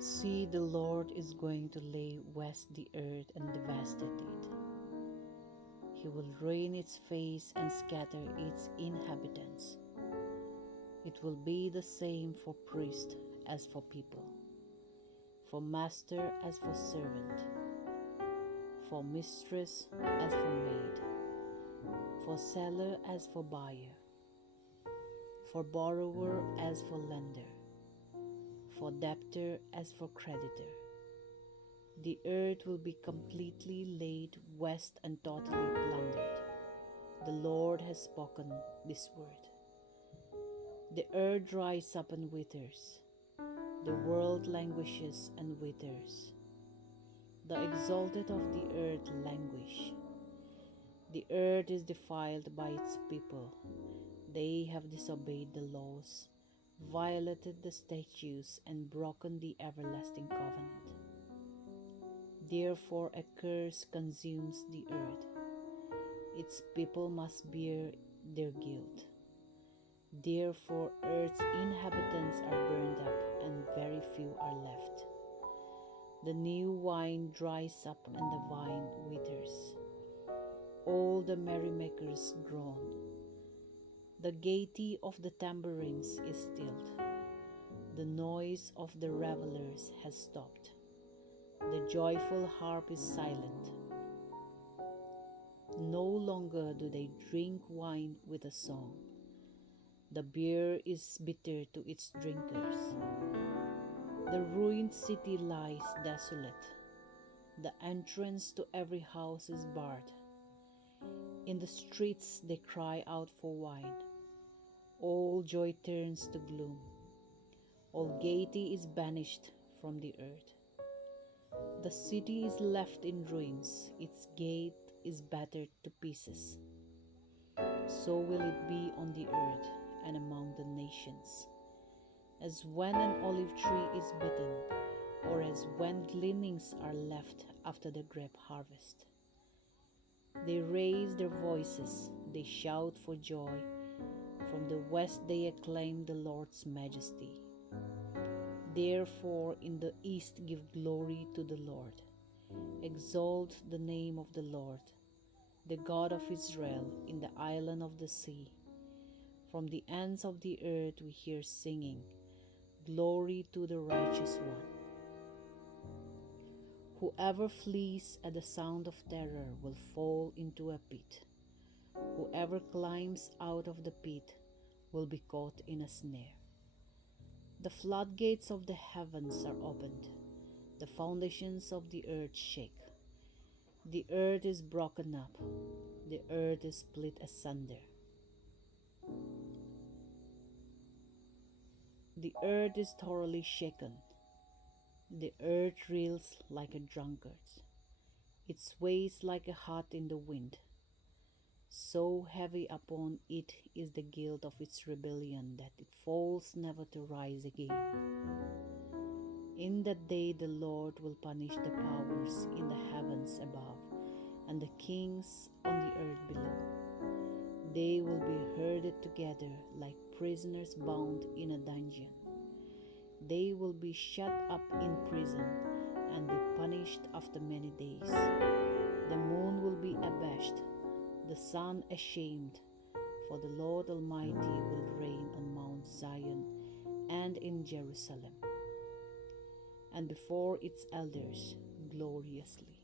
See, the Lord is going to lay waste the earth and devastate it. He will rain its face and scatter its inhabitants. It will be the same for priest as for people, for master as for servant, for mistress as for maid, for seller as for buyer, for borrower as for lender, for debtor as for creditor. The earth will be completely laid waste and totally plundered. The Lord has spoken this word. The earth dries up and withers. The world languishes and withers. The exalted of the earth languish. The earth is defiled by its people. They have disobeyed the laws, violated the statutes, and broken the everlasting covenant. Therefore a curse consumes the earth. Its people must bear their guilt. Therefore earth's inhabitants are burned up, and very few are left. The new wine dries up, and the vine withers. All the merrymakers groan. The gaiety of the tambourines is stilled. The noise of the revelers has stopped. The joyful harp is silent. No longer do they drink wine with a song. The beer is bitter to its drinkers. The ruined city lies desolate. The entrance to every house is barred. In the streets they cry out for wine. All joy turns to gloom. All gaiety is banished from the earth. The city is left in ruins. Its gate is battered to pieces. So will it be on the earth and among the nations. As when an olive tree is bitten, or as when gleanings are left after the grape harvest. They raise their voices, they shout for joy. From the west they acclaim the Lord's majesty. Therefore in the east give glory to the Lord. Exalt the name of the Lord, the God of Israel, in the island of the sea. From the ends of the earth we hear singing, glory to the righteous one. Whoever flees at the sound of terror will fall into a pit. Whoever climbs out of the pit will be caught in a snare. The floodgates of the heavens are opened. The foundations of the earth shake. The earth is broken up. The earth is split asunder. The earth is thoroughly shaken. The earth reels like a drunkard. It sways like a heart in the wind. So heavy upon it is the guilt of its rebellion that it falls never to rise again. In that day the Lord will punish the powers in the heavens above and the kings on the earth below. They will be herded together like prisoners bound in a dungeon. They will be shut up in prison and be punished after many days. The moon will be abashed, the sun ashamed, for the Lord Almighty will reign on Mount Zion and in Jerusalem, and before its elders gloriously.